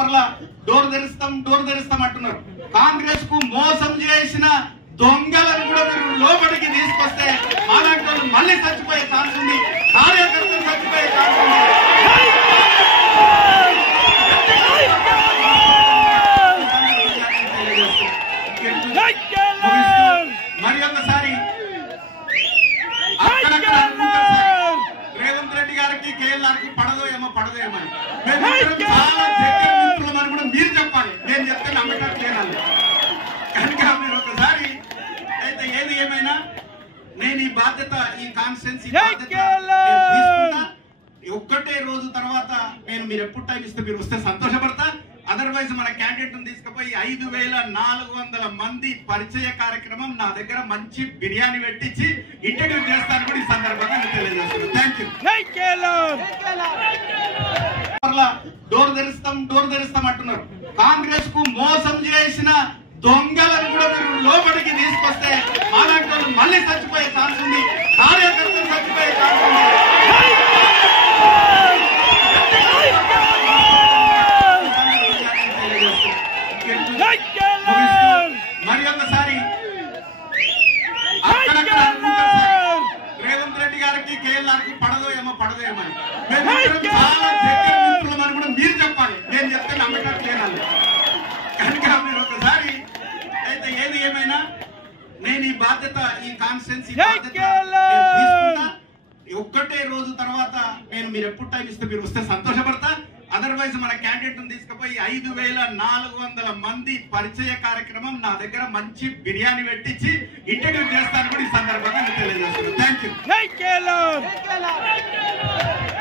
Door తెరుస్తాం అంటున్నారు. కాంగ్రెస్ కు మోసం చేసిన దొంగలను కూడా మీరు లోపలికి తీసుకొస్తే అలాంటి వాళ్ళు మళ్ళీ చచ్చిపోయే ఛాన్స్ ఉంది, కార్యకర్తలు చచ్చిపోయే ఛాన్స్ ఉంది. మరి ఒకసారి రేవంత్ రెడ్డి గారికి కేఎల్ఆర్ కి పడదో ఏమో అని చాలా దగ్గర మిత్రులమని కూడా మీరు చెప్పాలి. నేను చెప్తే నమ్మకం లేనాలి కనుక మీరు ఒకసారి అయితే ఏది ఏమైనా నేను ఈ బాధ్యత ఈ కాన్స్టిట్యున్సీ తీసుకుంటా. ఒక్కటే రోజు తర్వాత మీరు ఎప్పుడు టైం ఇస్తే మీరు వస్తే సంతోషపడతా. అదర్వైజ్ మన క్యాండిడేట్ తీసుకుపోయి 5400 మంది పరిచయ కార్యక్రమం నా దగ్గర మంచి బిర్యానీ పెట్టించి ఇంటర్వ్యూ చేస్తాను కూడా ఈ సందర్భంగా తెలియజేస్తున్నాను. Thank you. డోర్ తెరుస్తాం అంటున్నారు. కాంగ్రెస్ కు మోసం చేసిన దొంగలను కూడా మీరు లోపలికి తీసుకొస్తే అలాంటి వాళ్ళు మళ్ళీ చచ్చిపోయే ఛాన్స్ ఉంది, కార్యకర్తలు చచ్చిపోయే ఛాన్స్ ఉంది. మరి ఒకసారి రేవంత్ రెడ్డి గారికి కేఎల్ఆర్ కి పడదో ఏమో అని చాలా దగ్గర మిత్రులమని కూడా మీరు చెప్పాలి. నేను చెప్తే నమ్మకం లేనాలి కనుక మీరు ఒకసారి అయితే ఏది ఏమైనా నేను ఈ బాధ్యత ఈ కాన్స్టిట్యున్సీ తీసుకుంటా. ఒక్కటే రోజు తర్వాత మీరు ఎప్పుడు టైం ఇస్తే మీరు వస్తే సంతోషపడతా. అదర్వైజ్ మన క్యాండిడేట్ తీసుకుపోయి 5400 మంది పరిచయ కార్యక్రమం నా దగ్గర మంచి బిర్యానీ పెట్టించి ఇంటర్వ్యూ చేస్తాను కూడా ఈ సందర్భంగా తెలియజేస్తున్నాను. Thank you.